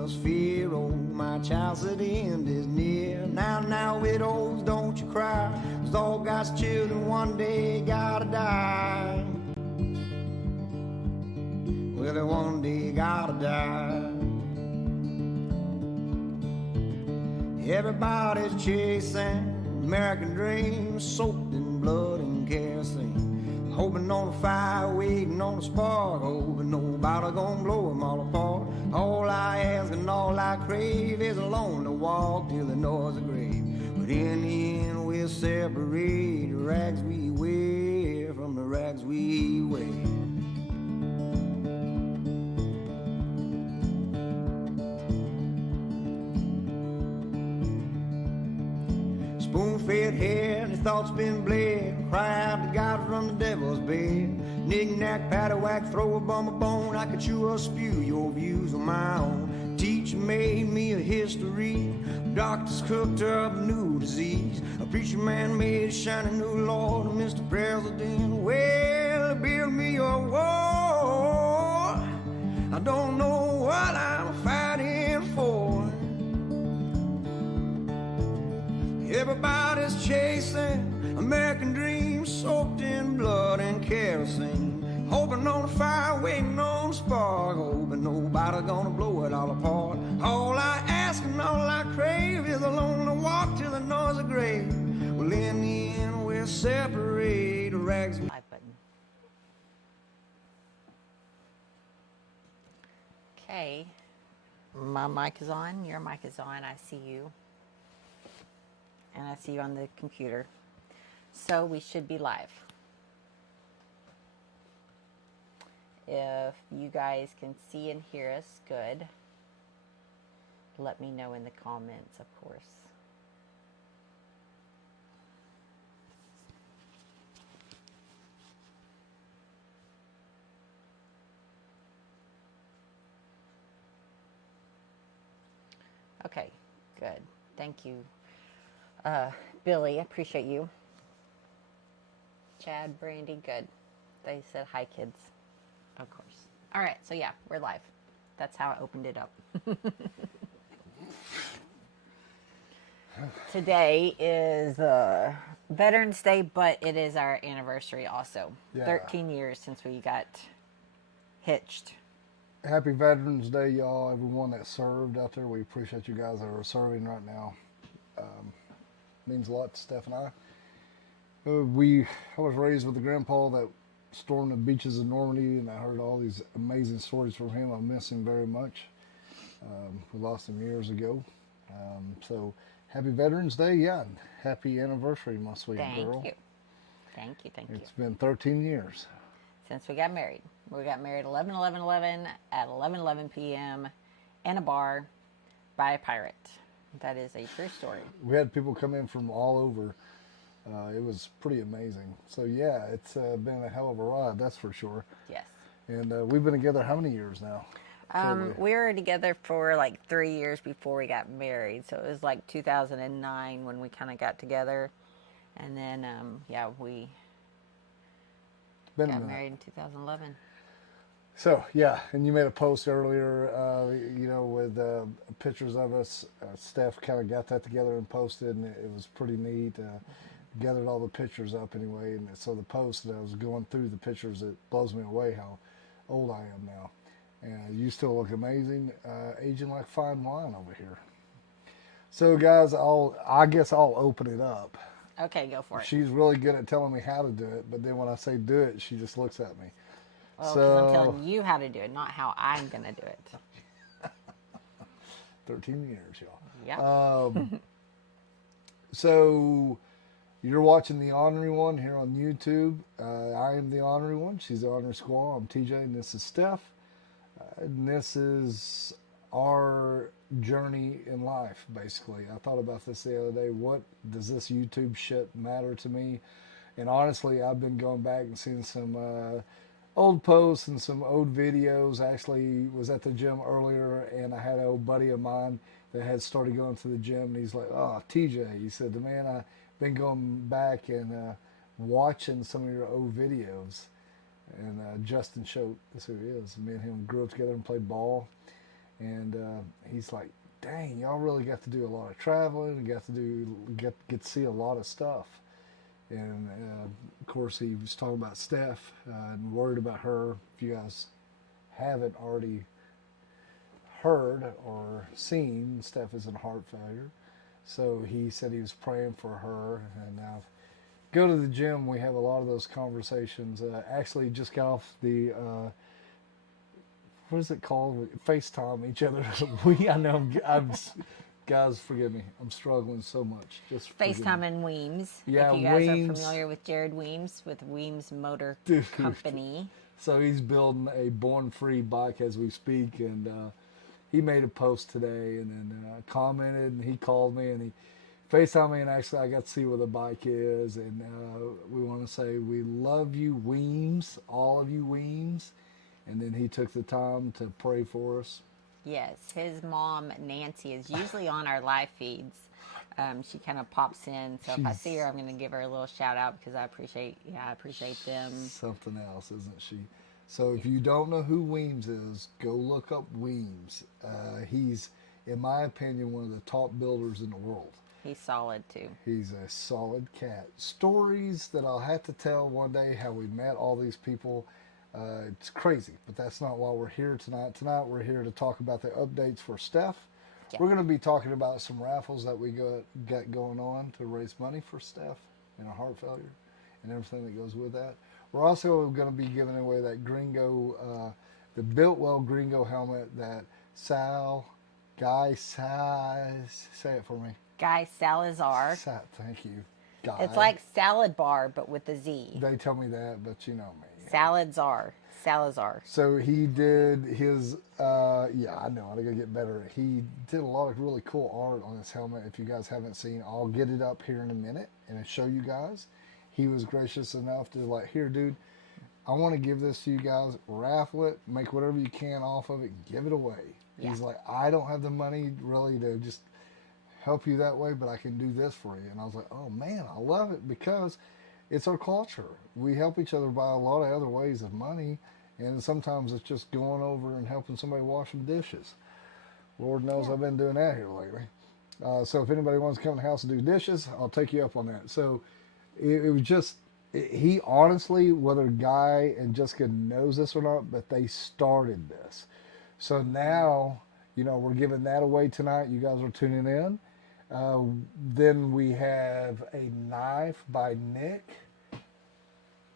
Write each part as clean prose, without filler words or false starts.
must fear. Oh, my child's at the end is near. Now, widows, don't you cry, 'cause all God's children one day gotta die. Well, they one day gotta die. Everybody's chasing American dreams, soaked in blood and kerosene, hoping on a fire, waiting on a spark, hoping nobody gonna blow them all apart. All I ask and all I crave is a lonely walk till the noise of grave. But in the end we'll separate the rags we wear from the rags we wear. Spoon-fed hair and his thoughts been bled, cry out to God from the devil's bed. Knick-knack, paddywhack, throw a bum a bone, I could chew or spew your views on my own. Teacher made me a history, doctors cooked up a new disease, a preacher man made a shiny new Lord, and Mr. President, well, build me a wall. I don't know what I'm fighting for. Everybody's chasing American dreams, soaked in blood and kerosene, hoping on a fire, waiting on a spark, hoping nobody's gonna blow it all apart. All I ask and all I crave is a lonely walk till the noise of grave. Well, in the end we'll separate the rags. Live button. Okay, my mic is on, your mic is on, I see you. And I see you on the computer. So we should be live. If you guys can see and hear us, good. Let me know in the comments, of course. Okay, good. Thank you. Billy, I appreciate you. Chad, Brandy, good. They said hi, kids. Of course. All right, so yeah, we're live. That's how I opened it up. Today is Veterans Day, but it is our anniversary also. Yeah. 13 years since we got hitched. Happy Veterans Day, y'all. Everyone that served out there, we appreciate you guys that are serving right now. Means a lot to Steph and I. I was raised with a grandpa that stormed the beaches of Normandy, and I heard all these amazing stories from him. I miss him very much. We lost him years ago. So happy Veterans Day, yeah, and happy anniversary, my sweet girl. Thank you. It's been 13 years. Since we got married. We got married 11/11/11 at 11:11 p.m. in a bar by a pirate. That is a true story. We had people come in from all over. It was pretty amazing. So yeah, it's been a hell of a ride, that's for sure. Yes. And we've been together how many years now? We were together for like 3 years before we got married. So it was like 2009 when we kind of got together. And then, yeah, we got married in 2011. So, yeah, and you made a post earlier, you know, with pictures of us. Steph kind of got that together and posted, and it was pretty neat. Gathered all the pictures up anyway, and so the post that I was going through the pictures, it blows me away how old I am now. And you still look amazing, aging like fine wine over here. So, guys, I guess I'll open it up. Okay, go for it. She's really good at telling me how to do it, but then when I say do it, she just looks at me. Well, because I'm telling you how to do it, not how I'm going to do it. 13 years, y'all. Yeah. So, you're watching the Ornery One here on YouTube. I am the Ornery One. She's the Ornery Squaw. I'm TJ, and this is Steph. And this is our journey in life, basically. I thought about this the other day. What does this YouTube shit matter to me? And honestly, I've been going back and seeing some old posts and some old videos. I actually was at the gym earlier, and I had an old buddy of mine that had started going to the gym, and he's like, "Oh, TJ," he said, "the man, I've been going back and watching some of your old videos." And Justin Choate, that's who he is. Me and him grew up together and played ball. And he's like, dang, y'all really got to do a lot of traveling and got to see a lot of stuff. And of course, he was talking about Steph and worried about her. If you guys haven't already heard or seen, Steph is in heart failure. So he said he was praying for her. And now, go to the gym, we have a lot of those conversations. Actually, just got off the what is it called? FaceTime each other. I know, guys, forgive me. I'm struggling so much. Just FaceTime and Weems. Yeah, if you guys Weems. are familiar with Jared Weems with Weems Motor Dude. Company. So he's building a born-free bike as we speak, and he made a post today, and then commented, and he called me, and he FaceTimed me, and actually I got to see where the bike is, and we want to say we love you, Weems, all of you Weems. And then he took the time to pray for us. Yes, his mom, Nancy, is usually on our live feeds. She kind of pops in. So if I see her, I'm going to give her a little shout out because I appreciate them. Something else, isn't she? So if you don't know who Weems is, go look up Weems. He's, in my opinion, one of the top builders in the world. He's solid too. He's a solid cat. Stories that I'll have to tell one day, how we met all these people. It's crazy, but that's not why we're here tonight. Tonight we're here to talk about the updates for Steph. Yeah. We're going to be talking about some raffles that we got going on to raise money for Steph and her heart failure and everything that goes with that. We're also going to be giving away that Gringo, the Biltwell Gringo helmet that Guy say it for me. Guy Salazar. Thank you. Guy. It's like salad bar, but with a Z. They tell me that, but you know me. Salazar. So he did his, I know, I gotta get better. He did a lot of really cool art on his helmet. If you guys haven't seen, I'll get it up here in a minute and I'll show you guys. He was gracious enough to like, here, dude, I want to give this to you guys. Raffle it, make whatever you can off of it, give it away. Yeah. He's like, I don't have the money really to just help you that way, but I can do this for you. And I was like, oh man, I love it because it's our culture. We help each other by a lot of other ways of money, and sometimes it's just going over and helping somebody wash some dishes. Lord knows I've been doing that here lately. So if anybody wants to come to the house and do dishes, I'll take you up on that. So it was just, he honestly, whether Guy and Jessica knows this or not, but they started this. So now, we're giving that away tonight. You guys are tuning in. Then we have a knife by Nick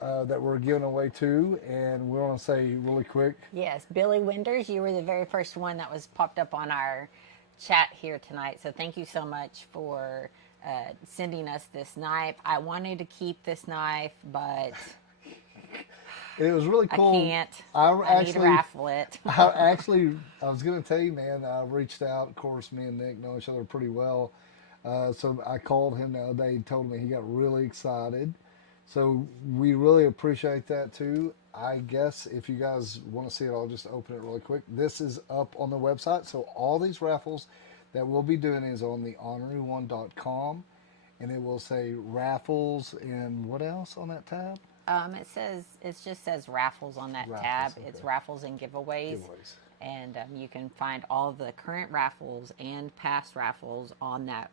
that we're giving away too, and we want to say really quick. Yes, Billy Winders, you were the very first one that was popped up on our chat here tonight, so thank you so much for sending us this knife. I wanted to keep this knife, but it was really cool. I can't. I need to raffle it. I was going to tell you, man, I reached out. Of course, me and Nick know each other pretty well. So I called him the other day and told him he got really excited. So we really appreciate that too. I guess if you guys want to see it, I'll just open it really quick. This is up on the website. So all these raffles that we'll be doing is on the orneryone.com, and it will say raffles and what else on that tab? It just says raffles on that tab. Okay. It's raffles and giveaways. And you can find all of the current raffles and past raffles on that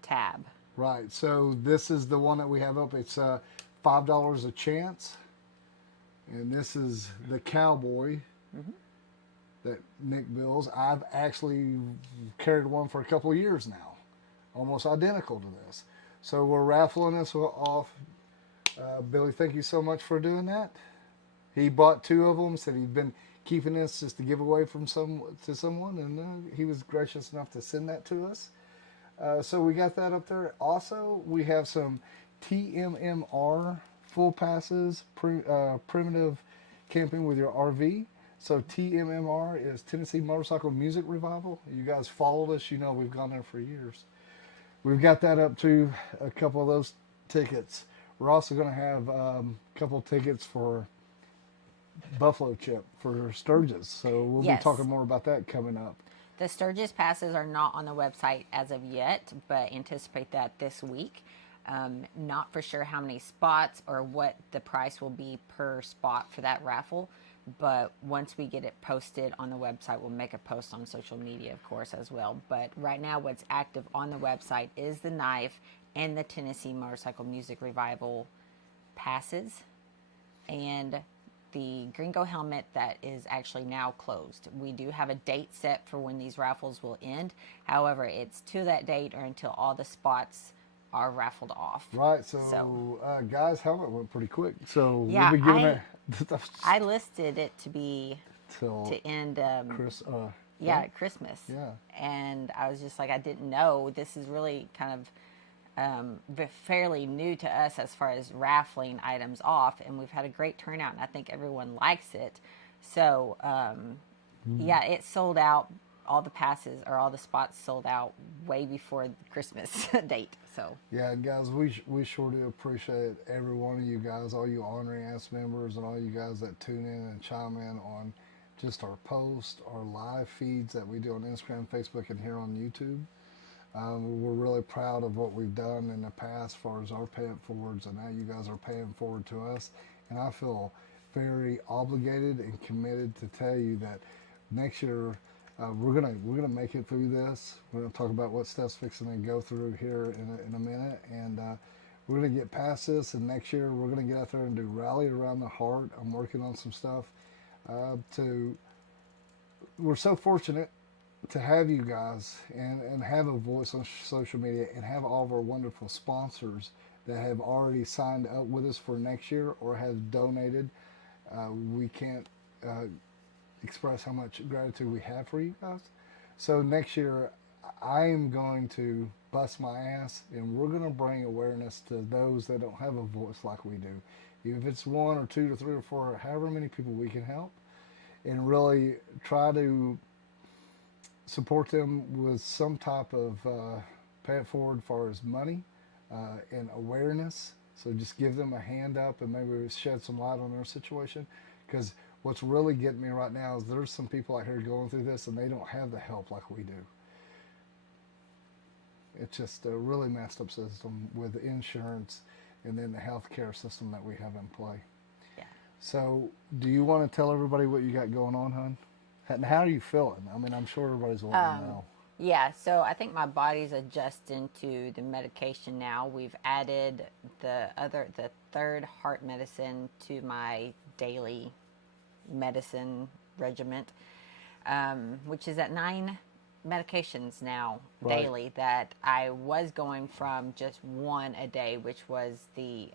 tab. Right. So this is the one that we have up. It's $5 a chance. And this is the cowboy that Nick builds. I've actually carried one for a couple of years now. Almost identical to this. So we're raffling this off. Billy, thank you so much for doing that. He bought 2 of them, said he'd been keeping this just to give away to someone, and he was gracious enough to send that to us. So we got that up there. Also, we have some TMMR full passes, primitive camping with your RV. So TMMR is Tennessee Motorcycle Music Revival. You guys followed us, we've gone there for years. We've got that up to a couple of those tickets. We're also going to have a couple of tickets for Buffalo Chip for Sturgis. So we'll be talking more about that coming up. The Sturgis passes are not on the website as of yet, but anticipate that this week. Not for sure how many spots or what the price will be per spot for that raffle. But once we get it posted on the website, we'll make a post on social media, of course, as well. But right now, what's active on the website is the knife and the Tennessee Motorcycle Music Revival passes, and the Gringo helmet that is actually now closed. We do have a date set for when these raffles will end. However, it's to that date or until all the spots are raffled off. Right. So, Guy's helmet went pretty quick. So Yeah, we'll be giving it I listed it to be till to end Christmas. Yeah. And I was just like, I didn't know. This is really kind of fairly new to us as far as raffling items off, and we've had a great turnout, and I think everyone likes it. So, yeah, it sold out. All the passes or all the spots sold out way before the Christmas date. So yeah, guys, we sure do appreciate every one of you guys, all you Ornery Ass members, and all you guys that tune in and chime in on just our posts, our live feeds that we do on Instagram, Facebook, and here on YouTube. We're really proud of what we've done in the past as far as our pay it forwards, and now you guys are paying forward to us. And I feel very obligated and committed to tell you that next year we're gonna make it through this. We're gonna talk about what Steph's fixing to go through here in a minute, and we're gonna get past this. And next year we're gonna get out there and do Rally Around the Heart. I'm working on some stuff. We're so fortunate to have you guys and have a voice on social media and have all of our wonderful sponsors that have already signed up with us for next year or have donated. We can't express how much gratitude we have for you guys. So next year I am going to bust my ass, and we're going to bring awareness to those that don't have a voice like we do. If it's 1 or 2 or 3 or 4, however many people we can help, and really try to support them with some type of pay it forward as far as money and awareness. So just give them a hand up and maybe shed some light on their situation, because what's really getting me right now is there's some people out here going through this and they don't have the help like we do. It's just a really messed up system with insurance and then the healthcare system that we have in play. yeah. So do you want to tell everybody what you got going on, hon? And how are you feeling? I mean, I'm sure everybody's wanting to know. Yeah, so I think my body's adjusting to the medication now. We've added the third heart medicine to my daily medicine regiment, which is at 9 medications now daily, that I was going from just 1 a day, which was the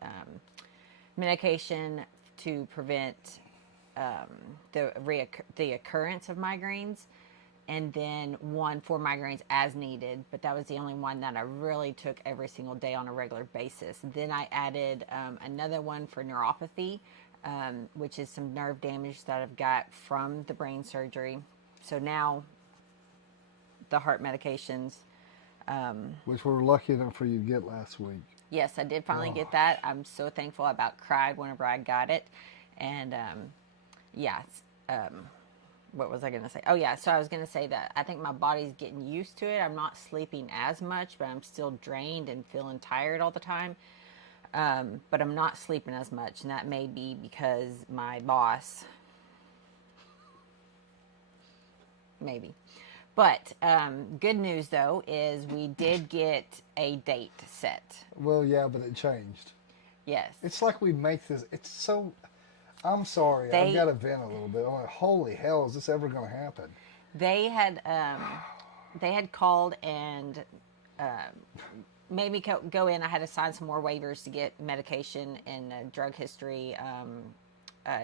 medication to prevent the occurrence of migraines, and then 1 for migraines as needed. But that was the only one that I really took every single day on a regular basis. Then I added another one for neuropathy, which is some nerve damage that I've got from the brain surgery. So now the heart medications. Which we're lucky enough for you to get last week. Yes, I did finally get that. I'm so thankful. I about cried whenever I got it. And what was I going to say? Oh, yeah. So I was going to say that I think my body's getting used to it. I'm not sleeping as much, but I'm still drained and feeling tired all the time. But I'm not sleeping as much, and that may be because my boss, maybe. But good news, though, is we did get a date set. Well, yeah, but it changed. Yes. It's like we make this, it's so, I'm sorry, I've got to vent a little bit. I'm like, holy hell, is this ever going to happen? They had called and made me go in. I had to sign some more waivers to get medication and drug history,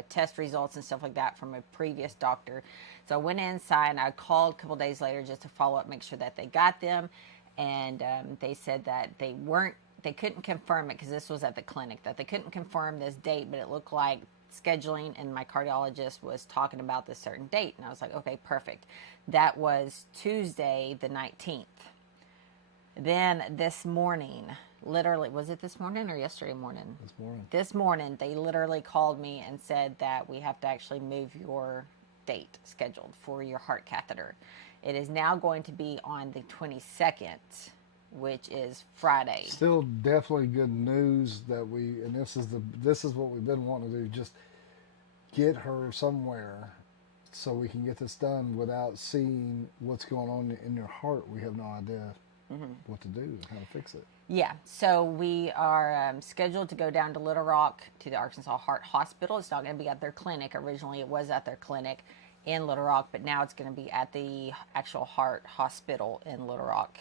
test results and stuff like that from a previous doctor. So I went inside and I called a couple days later just to follow up, make sure that they got them. And they said that they couldn't confirm it because this was at the clinic, that they couldn't confirm this date, but it looked like scheduling and my cardiologist was talking about this certain date. And I was like, okay, perfect. That was Tuesday the 19th. Then this morning, literally, was it this morning or yesterday morning? This morning. This morning, they literally called me and said that we have to actually move your date scheduled for your heart catheter. It is now going to be on the 22nd, which is Friday. Still definitely good news that and this is what we've been wanting to do, just get her somewhere so we can get this done without seeing what's going on in your heart. We have no idea what to do, how to fix it. Yeah, so we are scheduled to go down to Little Rock to the Arkansas Heart Hospital. It's not going to be at their clinic. Originally, it was at their clinic in Little Rock, but now it's going to be at the actual heart hospital in Little Rock.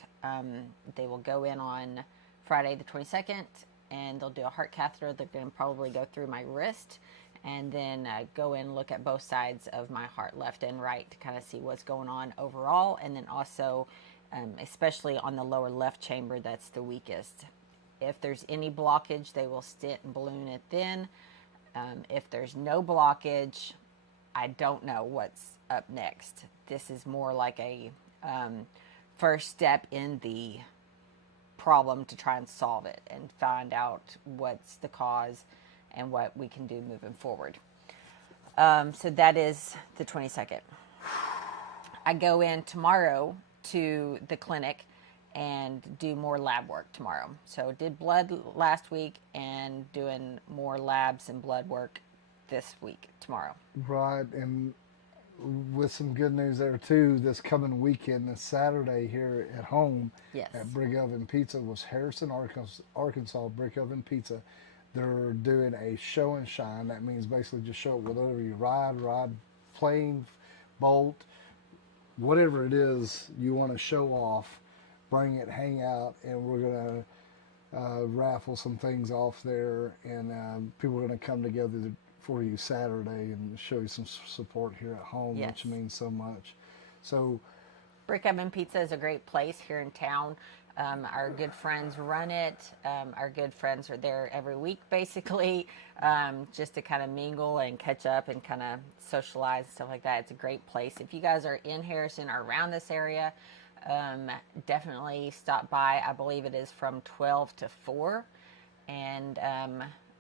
They will go in on Friday the 22nd, and they'll do a heart catheter. They're going to probably go through my wrist and then go in and look at both sides of my heart, left and right, to kind of see what's going on overall, and then also especially on the lower left chamber, that's the weakest. If there's any blockage, they will stent and balloon it then. If there's no blockage, I don't know what's up next. This is more like a first step in the problem to try and solve it and find out what's the cause and what we can do moving forward. So that is the 22nd. I go in tomorrow to the clinic and do more lab work tomorrow. So did blood last week and doing more labs and blood work this week, tomorrow. Right, and with some good news there too, this coming weekend, this Saturday here at home at Brick Oven Pizza was Harrison, Arkansas Brick Oven Pizza. They're doing a show and shine. That means basically just show up with whatever you ride plane, bolt, whatever it is you want to show off, bring it, hang out, and we're going to raffle some things off there, and people are going to come together for you Saturday and show you some support here at home, which means so much. So Brick Oven Pizza is a great place here in town. Our good friends run it. Our good friends are there every week, basically, just to kind of mingle and catch up and kind of socialize and stuff like that. It's a great place. If you guys are in Harrison or around this area, definitely stop by. I believe it is from 12 to 4. And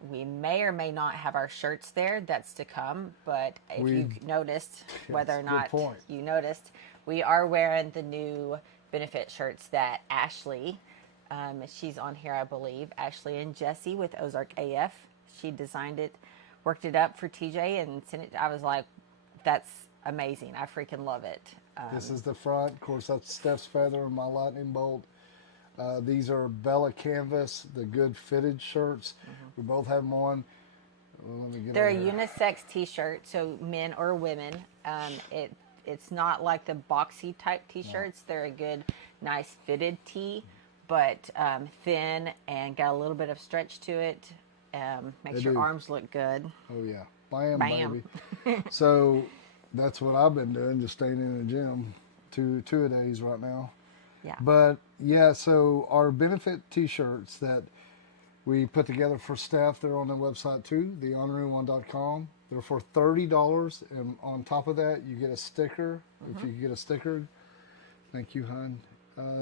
we may or may not have our shirts there. That's to come. But if you noticed, whether or not you noticed, we are wearing the new benefit shirts that Ashley, she's on here, I believe, Ashley and Jesse with Ozark AF. She designed it, worked it up for TJ and sent it. I was like, that's amazing. I freaking love it. This is the front. Of course, that's Steph's feather and my lightning bolt. These are Bella Canvas, the good fitted shirts. We both have them on. They're a unisex t-shirt, so men or women. It's not like the boxy type t-shirts. No. They're a good, nice fitted tee, but thin and got a little bit of stretch to it. Makes your arms look good. Oh, yeah. Bam, baby. So that's what I've been doing, just staying in the gym two-a-days right now. Yeah. But, yeah, so our benefit t-shirts that we put together for Steph, they're on the website too, theorneryone.com. They're for $30, and on top of that, you get a sticker. If you get a sticker, thank you, hon.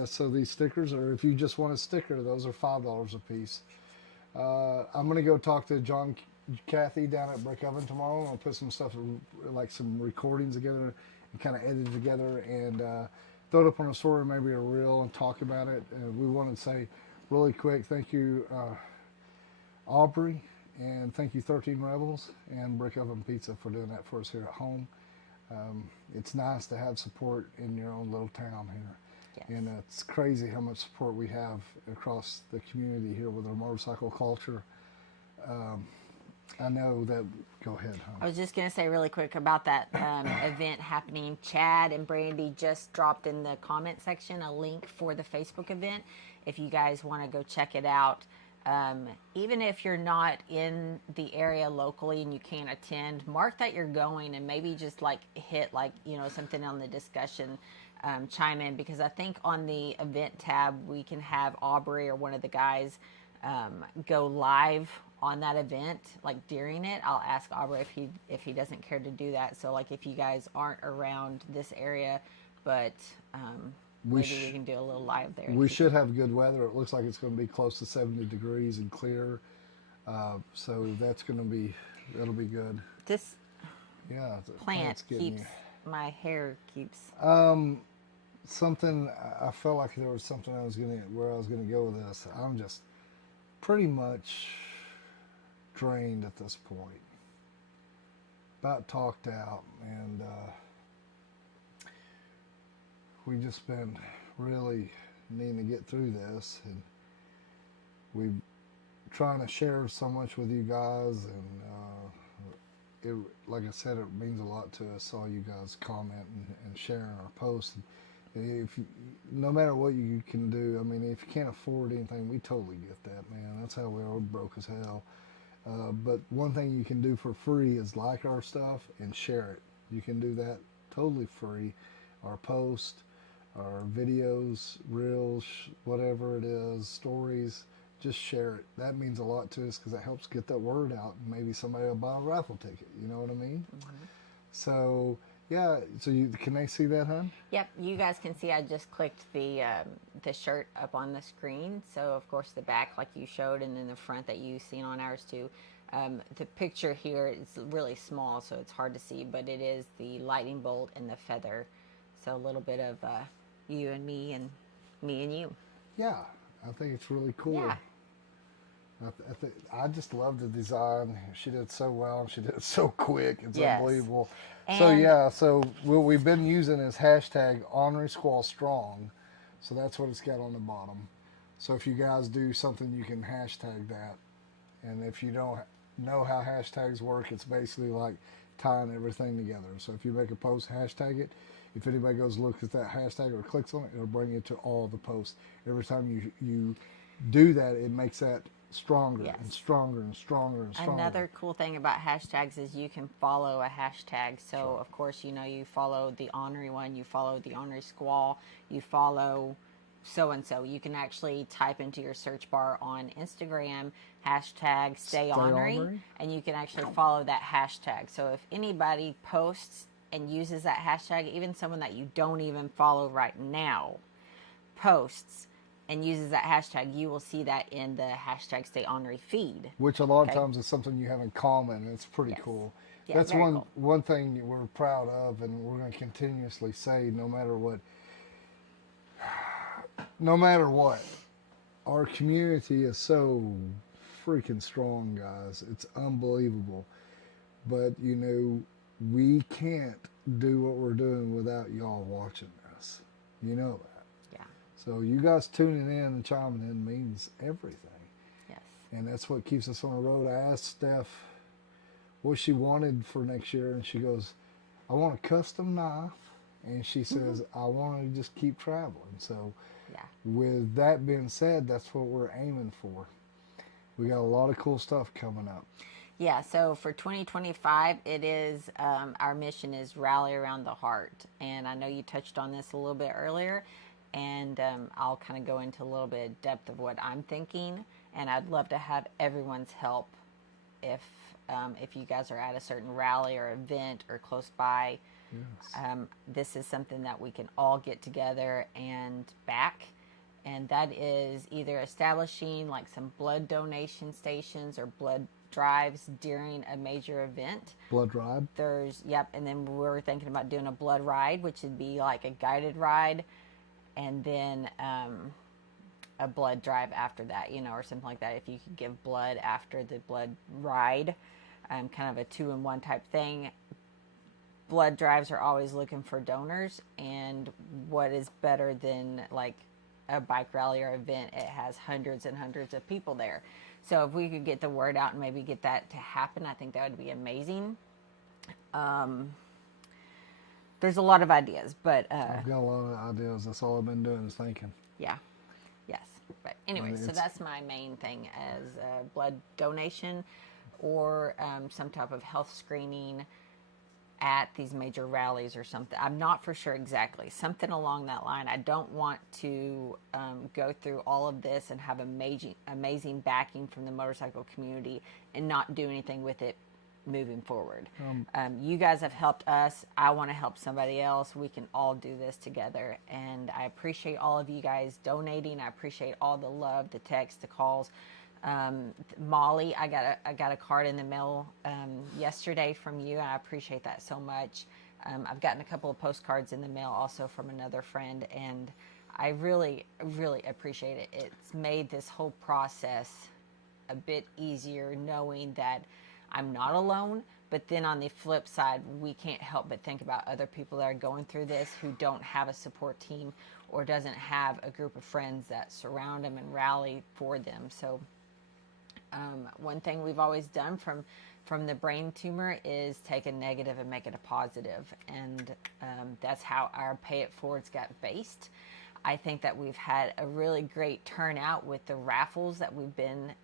So these stickers, or if you just want a sticker, those are $5 a piece. I'm going to go talk to Kathy down at Brick Oven tomorrow. I'll put some stuff, like some recordings together and kind of edit it together and throw it up on a story, maybe a reel, and talk about it. We want to say really quick, thank you, Aubrey. And thank you, 13 Rebels and Brick Oven Pizza, for doing that for us here at home. It's nice to have support in your own little town here. Yes. And it's crazy how much support we have across the community here with our motorcycle culture. I know that, go ahead, hon. I was just going to say really quick about that event happening. Chad and Brandy just dropped in the comment section a link for the Facebook event. If you guys want to go check it out. Even if you're not in the area locally and you can't attend, mark that you're going and maybe just like hit something on the discussion, chime in, because I think on the event tab we can have Aubrey or one of the guys go live on that event, like during it. I'll ask Aubrey if he doesn't care to do that. So like if you guys aren't around this area, but maybe we can do a little live there. We should have good weather. It looks like it's going to be close to 70 degrees and clear. So that'll be good. This plant keeps, my hair keeps. Something, I felt like there was something where I was going to go with this. I'm just pretty much drained at this point. about talked out, and we just been really needing to get through this, and we've trying to share so much with you guys, and it, like I said, it means a lot to us, all you guys commenting and sharing our posts. If you, no matter what you can do, I mean, if you can't afford anything, we totally get that, man. That's how we are, broke as hell. But one thing you can do for free is like our stuff and share it. You can do that totally free. Our post, our videos, reels, whatever it is, stories, just share it. That means a lot to us because it helps get that word out, and maybe somebody will buy a raffle ticket. You know what I mean? Mm-hmm. So yeah. So can they see that, hon? Yep. You guys can see. I just clicked the shirt up on the screen. So of course the back, like you showed, and then the front that you've seen on ours too. The picture here is really small, so it's hard to see, but it is the lightning bolt and the feather. So a little bit of you and me and me and you. Yeah, I think it's really cool. Yeah. I just love the design. She did so well. She did it so quick. It's Yes. unbelievable. And so yeah, so what we've been using is hashtag Ornery Squaw Strong. So that's what it's got on the bottom. So if you guys do something, you can hashtag that. And if you don't know how hashtags work, it's basically like tying everything together. So if you make a post, hashtag it. If anybody goes look at that hashtag or clicks on it, it'll bring you to all the posts. Every time you do that, it makes that stronger. Yes. And stronger and stronger and stronger. Another cool thing about hashtags is you can follow a hashtag. So Sure. of course, you follow the Ornery One, you follow the Ornery Squaw, you follow so-and-so. You can actually type into your search bar on Instagram, hashtag stay ornery, and you can actually follow that hashtag. So if anybody posts and uses that hashtag, even someone that you don't even follow right now posts and uses that hashtag, you will see that in the hashtag stay ornery feed. Which a lot of times is something you have in common, and it's pretty cool. Yeah, That's cool. one thing we're proud of, and we're going to continuously say, no matter what, our community is so freaking strong, guys. It's unbelievable. But we can't do what we're doing without y'all watching us. You know that. Yeah. So you guys tuning in and chiming in means everything. Yes. And that's what keeps us on the road. I asked Steph what she wanted for next year, and she goes, I want a custom knife. And she says, I want to just keep traveling. So with that being said, that's what we're aiming for. We got a lot of cool stuff coming up. Yeah, so for 2025, it is our mission is Rally Around the Heart. And I know you touched on this a little bit earlier, and I'll kind of go into a little bit of depth of what I'm thinking. And I'd love to have everyone's help if you guys are at a certain rally or event or close by. Yes. This is something that we can all get together and back. And that is either establishing like some blood donation stations or blood drives during a major event. Blood ride? And then we're thinking about doing a blood ride, which would be like a guided ride, and then a blood drive after that, or something like that. If you could give blood after the blood ride, kind of a 2-in-1 type thing. Blood drives are always looking for donors, and what is better than like a bike rally or event? It has hundreds and hundreds of people there. So if we could get the word out and maybe get that to happen, I think that would be amazing. There's a lot of ideas, but I've got a lot of ideas. That's all I've been doing is thinking. Yeah. Yes. But anyway, so that's my main thing as blood donation or some type of health screening at these major rallies or something. I'm not for sure exactly. Something along that line. I don't want to go through all of this and have amazing backing from the motorcycle community and not do anything with it moving forward. You guys have helped us. I want to help somebody else. We can all do this together. And I appreciate all of you guys donating. I appreciate all the love, the texts, the calls. Molly, I got a card in the mail yesterday from you, and I appreciate that so much. I've gotten a couple of postcards in the mail also from another friend, and I really, really appreciate it. It's made this whole process a bit easier knowing that I'm not alone, But then on the flip side, we can't help but think about other people that are going through this who don't have a support team or doesn't have a group of friends that surround them and rally for them. So one thing we've always done from the brain tumor is take a negative and make it a positive, and that's how our Pay It Forwards got based. I think that we've had a really great turnout with the raffles that we've been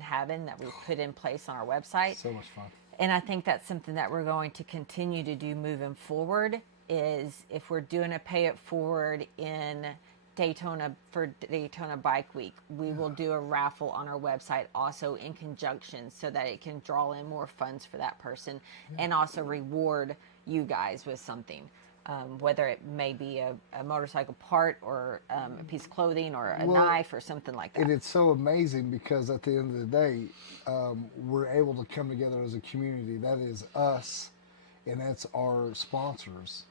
having, that we've put in place on our website. So much fun. And I think that's something that we're going to continue to do moving forward. Is if we're doing a Pay It Forward in Daytona for Daytona Bike Week, we will do a raffle on our website also in conjunction, so that it can draw in more funds for that person and also reward you guys with something, whether it may be a motorcycle part or a piece of clothing or a knife or something like that. And it's so amazing because at the end of the day, we're able to come together as a community. That is us, and that's our sponsors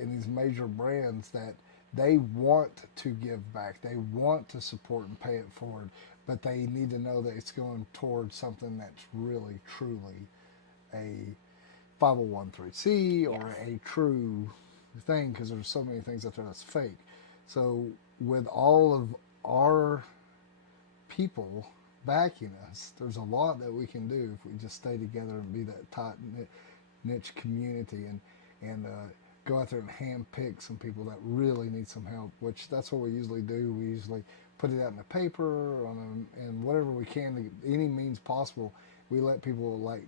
in these major brands that they want to give back. They want to support and pay it forward, but they need to know that it's going towards something that's really, truly a 501c or a true thing, because there's so many things out there that's fake. So with all of our people backing us, there's a lot that we can do if we just stay together and be that tight niche community and go out there and hand pick some people that really need some help, which that's what we usually do. We usually put it out in the paper and whatever we can, to any means possible. We let people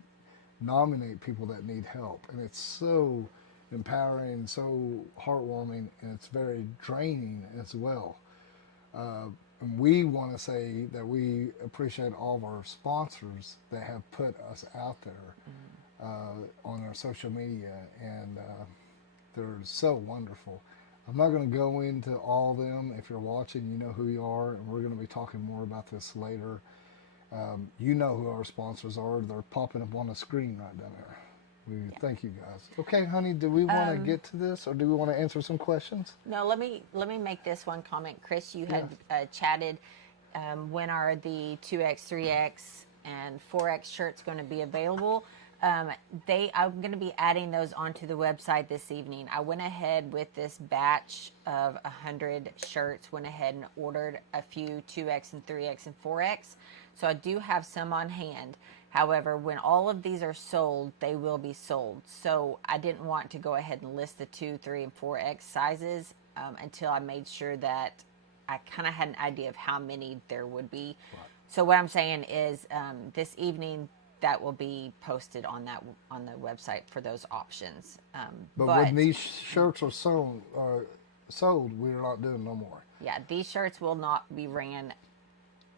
nominate people that need help, and it's so empowering, so heartwarming, and it's very draining as well. And we want to say that we appreciate all of our sponsors that have put us out there on our social media, and they're so wonderful. I'm not going to go into all of them. If you're watching, you know who you are, and we're going to be talking more about this later. You know who our sponsors are. They're popping up on the screen right down there. Thank you guys. Okay, honey, do we want to get to this, or do we want to answer some questions? No, let me make this one comment. Chris, you had chatted, when are the 2X, 3X, and 4X shirts going to be available? I'm going to be adding those onto the website this evening. I went ahead with this batch of 100 shirts, went ahead and ordered a few 2X and 3X and 4X. So I do have some on hand. However, when all of these are sold, they will be sold. So I didn't want to go ahead and list the 2, 3, and 4X sizes until I made sure that I kind of had an idea of how many there would be. Right. So what I'm saying is this evening, that will be posted on the website for those options. But when these shirts are sold, we're not doing no more. Yeah, these shirts will not be ran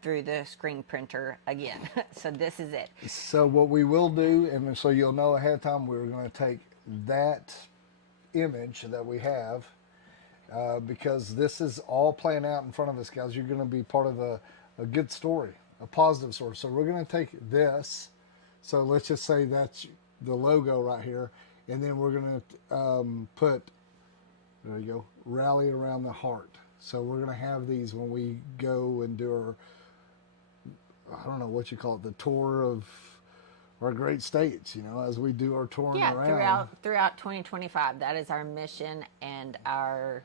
through the screen printer again. So this is it. So what we will do, and so you'll know ahead of time, we're going to take that image that we have, because this is all playing out in front of us, guys. You're going to be part of a good story, a positive story. So we're going to take this. So let's just say that's the logo right here. And then we're going to put, there you go, rally around the heart. So we're going to have these when we go and do our, I don't know what you call it, the tour of our great states, as we do our touring around. Throughout 2025. That is our mission and our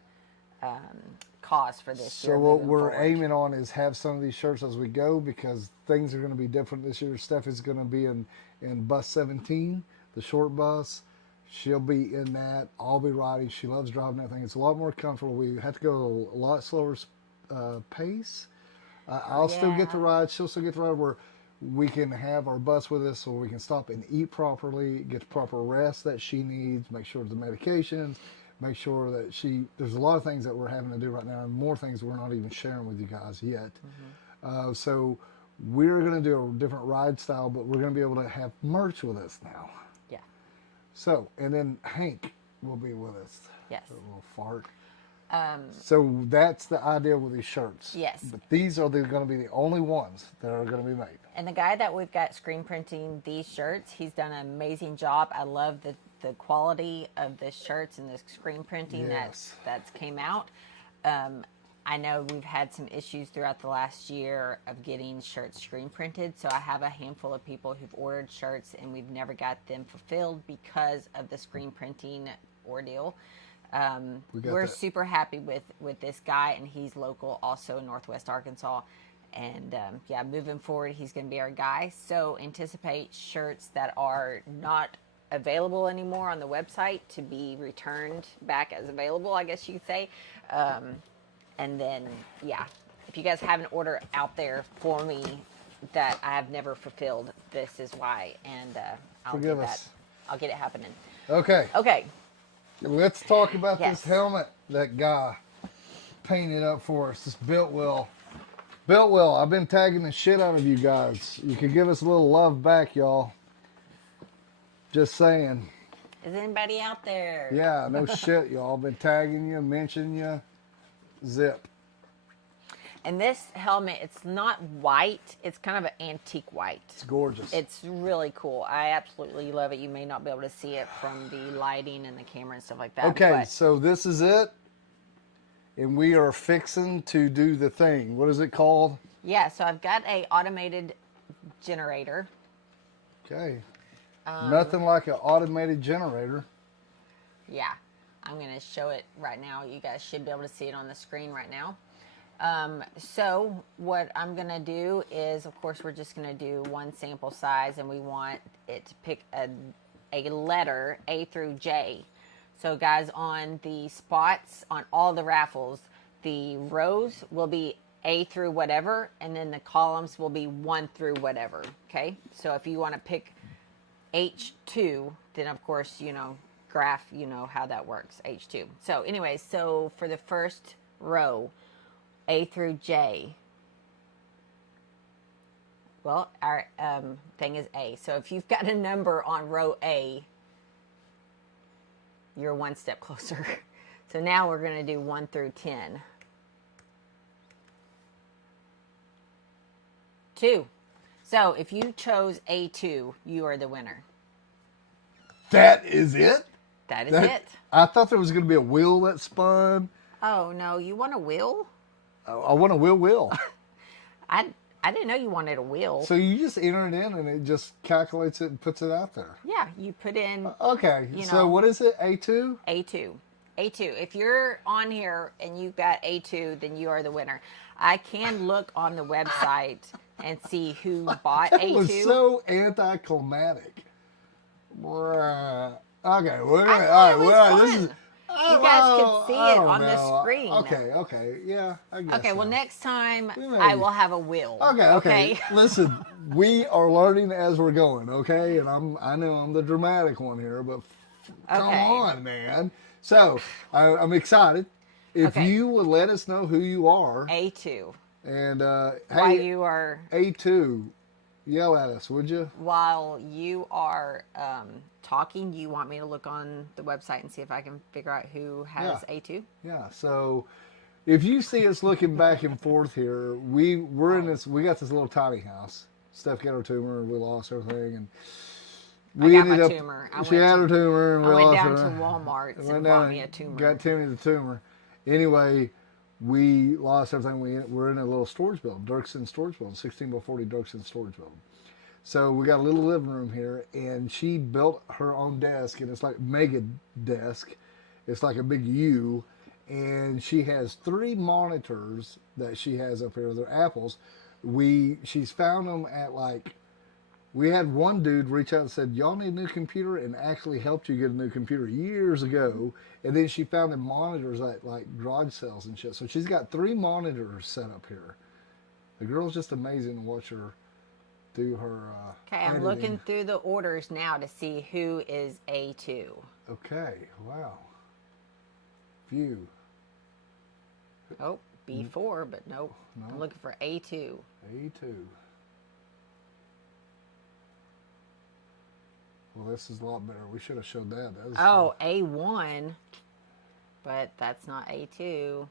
cause for this year. So what we're aiming on is have some of these shirts as we go, because things are going to be different this year. Steph is going to be in bus 17, the short bus. She'll be in that. I'll be riding. She loves driving that thing. It's a lot more comfortable. We have to go a lot slower pace. I'll still get to ride. She'll still get to ride, where we can have our bus with us so we can stop and eat properly, get the proper rest that she needs, make sure the medications, make sure that there's a lot of things that we're having to do right now, and more things we're not even sharing with you guys yet. Mm-hmm. So we're going to do a different ride style, but we're going to be able to have merch with us now. Yeah. So, and then Hank will be with us. Yes. A little fart. So that's the idea with these shirts. Yes. But these are going to be the only ones that are going to be made. And the guy that we've got screen printing these shirts, he's done an amazing job. I love the quality of the shirts and the screen printing that's came out. I know we've had some issues throughout the last year of getting shirts screen printed. So I have a handful of people who've ordered shirts and we've never got them fulfilled because of the screen printing ordeal. We're super happy with this guy, and he's local also in Northwest Arkansas. And yeah, moving forward, he's going to be our guy. So anticipate shirts that are not available anymore on the website to be returned back as available, I guess you could say. And then, yeah, if you guys have an order out there for me that I have never fulfilled, this is why. And I'll get it happening. Okay. Okay. Let's talk about Yes. this helmet that Guy painted up for us. This Biltwell. Biltwell, I've been tagging the shit out of you guys. You could give us a little love back, y'all. Just saying. Is anybody out there? Yeah, no shit, y'all. Been tagging you, mentioning you. Zip. And this helmet, it's not white. It's kind of an antique white. It's gorgeous. It's really cool. I absolutely love it. You may not be able to see it from the lighting and the camera and stuff like that. Okay, but so this is it. And we are fixing to do the thing. What is it called? yeah, so I've got a automated generator. Okay. Nothing like an automated generator. Yeah, I'm going to show it right now. You guys should be able to see it on the screen right now. So what I'm going to do is, of course, we're just going to do one sample size, and we want it to pick a letter A through J. So guys, on the spots on all the raffles, the rows will be A through whatever, and then the columns will be 1 through whatever. Okay, so if you want to pick H2, then of course, graph, how that works, H2. So anyway, so for the first row, A through J, well, our thing is A. So if you've got a number on row A, you're one step closer. So now we're going to do 1 through 10. 2. So if you chose A2, you are the winner. That is it? That is it. I thought there was going to be a wheel that spun. Oh, no, you want a wheel? I want a wheel. I didn't know you wanted a wheel. So you just enter it in and it just calculates it and puts it out there. Yeah, you put in Okay, so what is it? A2? A2. If you're on here and you've got A2, then you are the winner. I can look on the website and see who bought That A2. was so anticlimactic. Okay, all thought right, it was well, fun. this is. You guys could see it on the know. screen. Okay, yeah, I guess. Okay, well, so. next time Maybe. I will have a wheel. Okay. Listen, we are learning as we're going, okay? And I know I'm the dramatic one here, but come on, man. So I'm excited. If you would let us know who you are, A2. and While hey, you are A2, yell at us, would you? while you are talking, you want me to look on the website and see if I can figure out who has A2? Yeah. So if you see us looking back and forth here, we're in this. We got this little tiny house. Steph got her tumor, and we lost everything, and we I got ended my up. tumor. She had her tumor, and we I went lost down her. to Walmart Went and down bought me a tumor. Got Timmy the tumor. Anyway, we lost everything. We're in a little storage building, Dirksen storage building, 16 by 40 Dirksen storage building. So we got a little living room here, and she built her own desk, and it's like mega desk. It's like a big U, and she has 3 monitors that she has up here. They're Apples. She's found them at we had one dude reach out and said, y'all need a new computer, and actually helped you get a new computer years ago. And then she found the monitors at garage sales and shit. So she's got 3 monitors set up here. The girl's just amazing to watch her do her Okay, I'm editing. looking through the orders now to see who is A2. Okay, wow. View. Oh, B4, but nope. No. I'm looking for A2. A2. Well, this is a lot better. We should have showed that. That was Oh, A1, but that's not A2.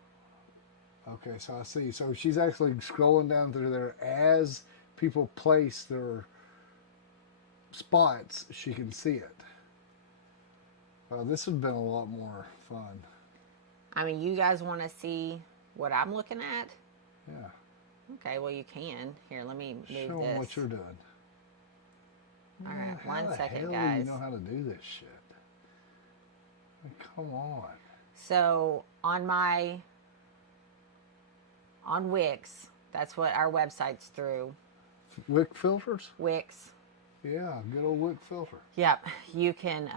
Okay, so I see. So she's actually scrolling down through there as people place their spots. She can see it. Wow, this would have been a lot more fun. I mean, you guys want to see what I'm looking at? Yeah. Okay, well, you can. Here, let me move Show them this. what you're doing. All right, How 1 the second, hell guys. do you know how to do this shit? Like, come on. So on Wix, that's what our website's through. Wick filters? Wix. Yeah, good old Wick filter. Yep, you can.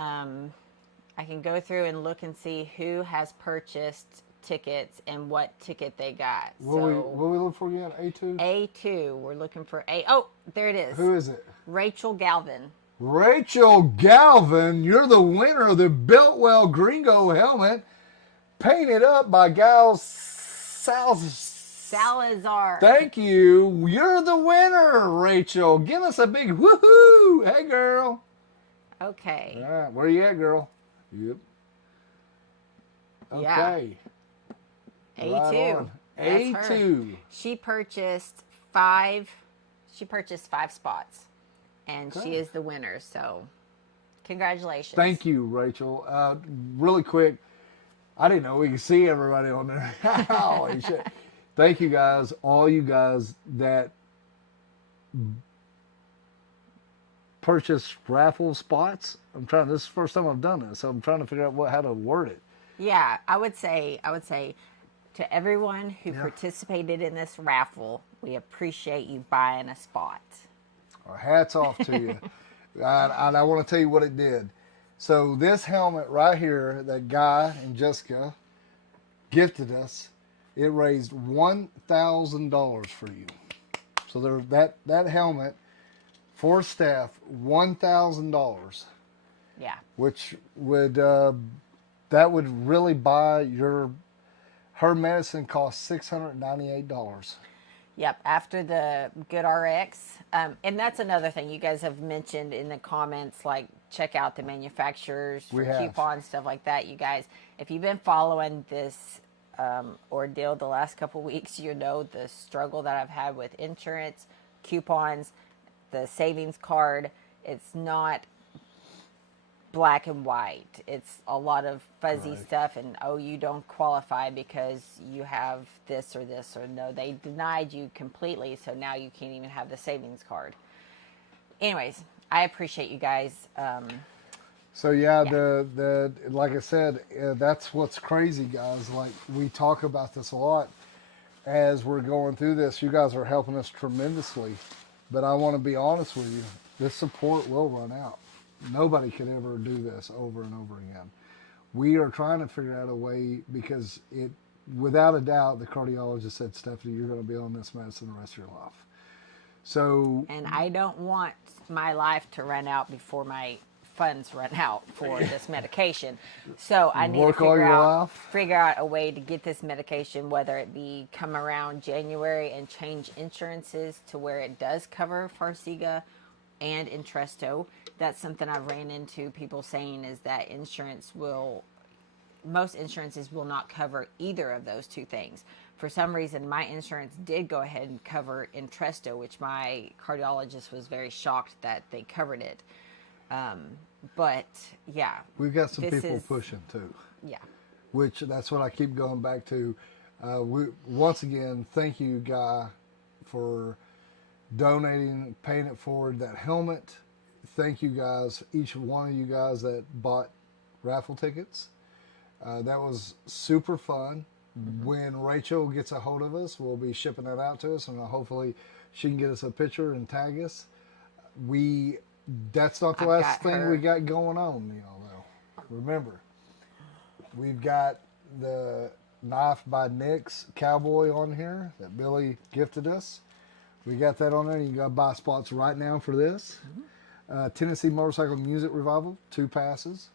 I can go through and look and see who has purchased tickets and what ticket they got. What we look for again? A2? A2. We're looking for A. Oh, there it is. Who is it? Rachel Galvin. Rachel Galvin, you're the winner of the Biltwell Gringo helmet, painted up by Guy Salazar. Thank you. You're the winner, Rachel. Give us a big woohoo. Hey, girl. Okay. All right, where you at, girl? Yep. Okay. A2. Right on. That's her. A2. She purchased 5 spots, and Okay. she is the winner. So, congratulations. Thank you, Rachel. Really quick, I didn't know we could see everybody on there. Holy shit. Thank you guys, all you guys that purchased raffle spots. This is the first time I've done this, so I'm trying to figure out how to word it. Yeah, I would say to everyone who participated in this raffle, we appreciate you buying a spot. Our hats off to you. I want to tell you what it did. So this helmet right here that Guy and Jessica gifted us, it raised $1,000 for you. So that helmet for Steph, $1,000. Yeah. Which would that would really buy her medicine cost $698. Yep, after the Good RX. And that's another thing you guys have mentioned in the comments, like check out the manufacturers for coupons, stuff like that. You guys, if you've been following this ordeal the last couple weeks, you know the struggle that I've had with insurance, coupons, the savings card. It's not black and white. It's a lot of fuzzy stuff, and you don't qualify because you have this, or no, they denied you completely, so now you can't even have the savings card. Anyways, I appreciate you guys. So the like I said, that's what's crazy, guys. Like, we talk about this a lot as we're going through this. You guys are helping us tremendously, but I want to be honest with you. This support will run out. Nobody could ever do this over and over again. We are trying to figure out a way, because without a doubt, the cardiologist said, Stephanie, you're going to be on this medicine the rest of your life. So, and I don't want my life to run out before my funds run out for this medication. So I need to figure out a way to get this medication, whether it be come around January and change insurances to where it does cover Farxiga and Entresto. That's something I've ran into people saying, is that most insurances will not cover either of those two things. For some reason, my insurance did go ahead and cover Entresto, which my cardiologist was very shocked that they covered it. But yeah, we've got some people pushing too. Yeah, which that's what I keep going back to. Once again, thank you, Guy, for donating, paying it forward, that helmet. Thank you guys, each one of you guys that bought raffle tickets. That was super fun. Mm-hmm. When Rachel gets a hold of us, we'll be shipping that out to us, and hopefully she can get us a picture and tag us. That's not the last thing we got going on, though. Remember, we've got the Knife by Nick's Cowboy on here that Billy gifted us. We got that on there. You can go buy spots right now for this. Mm-hmm. Tennessee Motorcycle Music Revival, 2 passes.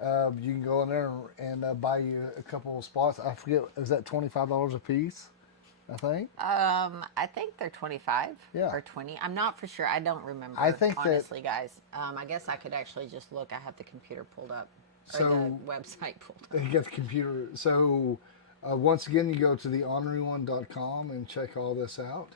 You can go in there and buy you a couple of spots. I forget, is that $25 a piece? I think. I think they're 25 or 20. I'm not for sure. I don't remember. I think honestly, guys. I guess I could actually just look. I have the computer pulled up, or the website pulled up. You got the computer. So once again, you go to the Ornery1.com and check all this out.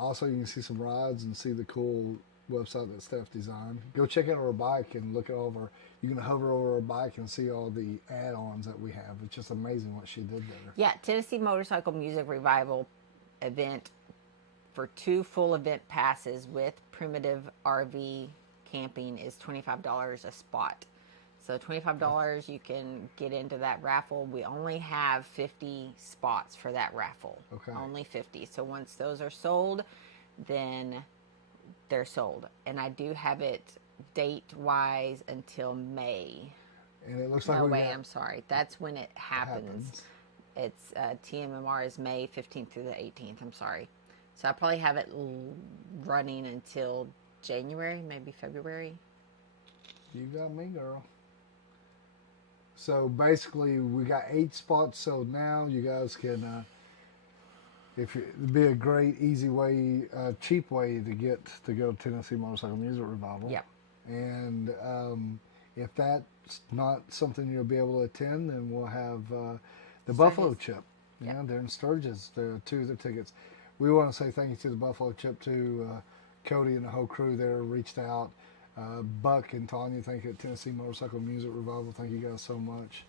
Also, you can see some rides and see the cool website that Steph designed. Go check out our bike and look at all of our. You can hover over our bike and see all the add-ons that we have. It's just amazing what she did there. Yeah, Tennessee Motorcycle Music Revival event for 2 full event passes with Primitive RV camping is $25 a spot. So $25, you can get into that raffle. We only have 50 spots for that raffle. Okay. Only 50. So once those are sold, then they're sold. And I do have it date-wise until May. And it looks like No way, I'm sorry. That's when it happens. It's TMMR is May 15th through the 18th. I'm sorry. So I probably have it running until January, maybe February. You got me, girl. So basically, we got 8 spots sold now. You guys can, it'd be a great, easy way, cheap way to get to go to Tennessee Motorcycle Music Revival. Yep. And if that's not something you'll be able to attend, then we'll have the Buffalo Chip. Yep. Yeah, they're in Sturgis. They're 2 of the tickets. We want to say thank you to the Buffalo Chip, to Cody and the whole crew there reached out. Buck and Tanya, thank you at Tennessee Motorcycle Music Revival. Thank you guys so much.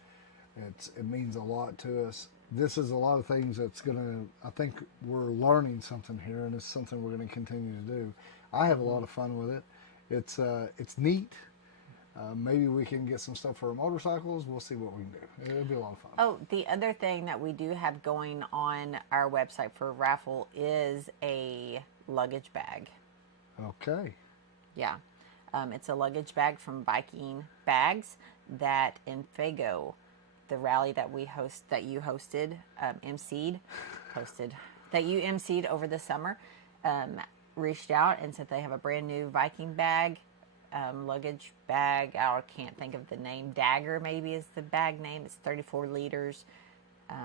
It means a lot to us. This is a lot of things that's going to, I think we're learning something here, and it's something we're going to continue to do. I have a lot of fun with it. It's neat. Maybe we can get some stuff for our motorcycles. We'll see what we can do. It'll be a lot of fun. Oh, the other thing that we do have going on our website for Raffle is a luggage bag. Okay. Yeah. It's a luggage bag from Viking Bags that in Fago, the rally that you emceed over the summer, reached out and said they have a brand new Viking bag, luggage bag. I can't think of the name. Dagger maybe is the bag name. It's 34 liters,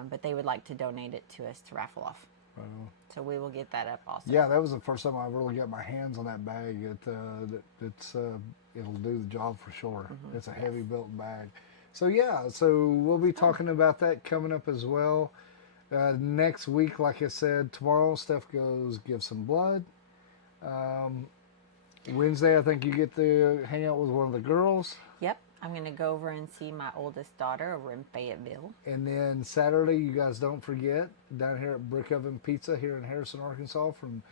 but they would like to donate it to us to raffle off. Right on. So we will get that up also. Yeah, that was the first time I really got my hands on that bag. It'll do the job for sure. Mm-hmm. It's a heavy built bag. So yeah, so we'll be talking about that coming up as well. Next week, like I said, tomorrow Steph goes give some blood. Wednesday, I think you get to hang out with one of the girls. Yep. I'm going to go over and see my oldest daughter over in Fayetteville. And then Saturday, you guys don't forget, down here at Brick Oven Pizza here in Harrison, Arkansas, from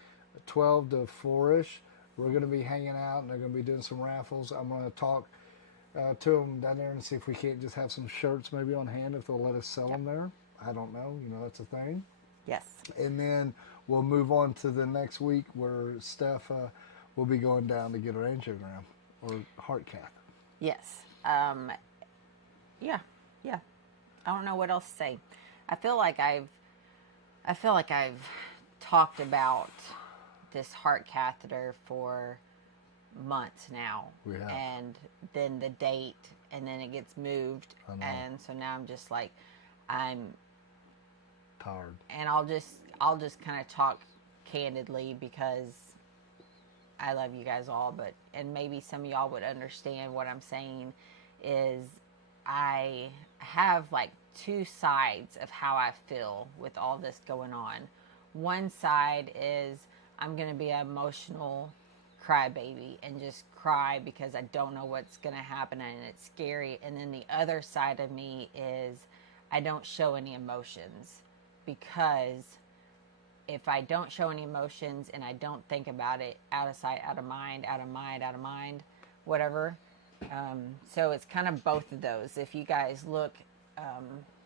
12 to 4-ish, we're going to be hanging out, and they're going to be doing some raffles. I'm going to talk to them down there and see if we can't just have some shirts maybe on hand, if they'll let us sell them there. I don't know. That's a thing. Yes. And then we'll move on to the next week where Steph will be going down to get her angiogram or heart cath. Yes. Yeah. I don't know what else to say. I feel like I've talked about this heart catheter for months now. We have. And then the date, and then it gets moved. I know. And so now I'm just like, I'm Tired. And I'll just kind of talk candidly because I love you guys all, and maybe some of y'all would understand what I'm saying is I have like 2 sides of how I feel with all this going on. One side is I'm going to be an emotional crybaby and just cry because I don't know what's going to happen and it's scary. And then the other side of me is I don't show any emotions, because if I don't show any emotions and I don't think about it, out of sight, out of mind, whatever. So it's kind of both of those. If you guys look,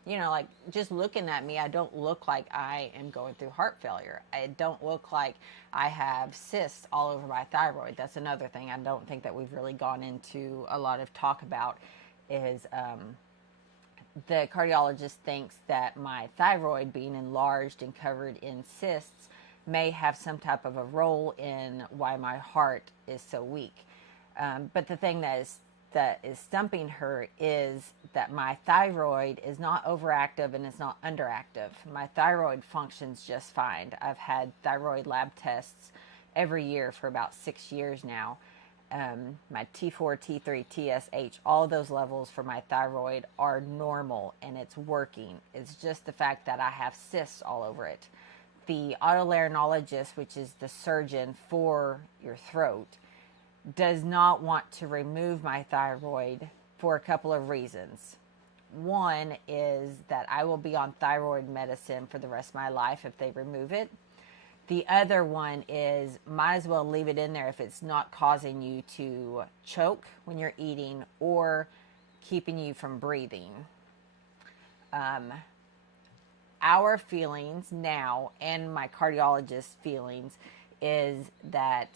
like just looking at me, I don't look like I am going through heart failure. I don't look like I have cysts all over my thyroid. That's another thing I don't think that we've really gone into a lot of talk about is the cardiologist thinks that my thyroid being enlarged and covered in cysts may have some type of a role in why my heart is so weak. But the thing that is stumping her is that my thyroid is not overactive and it's not underactive. My thyroid functions just fine. I've had thyroid lab tests every year for about 6 years now. My T4, T3, TSH, all those levels for my thyroid are normal and it's working. It's just the fact that I have cysts all over it. The otolaryngologist, which is the surgeon for your throat, does not want to remove my thyroid for a couple of reasons. One is that I will be on thyroid medicine for the rest of my life if they remove it. The other one is might as well leave it in there if it's not causing you to choke when you're eating or keeping you from breathing. Our feelings now and my cardiologist's feelings is that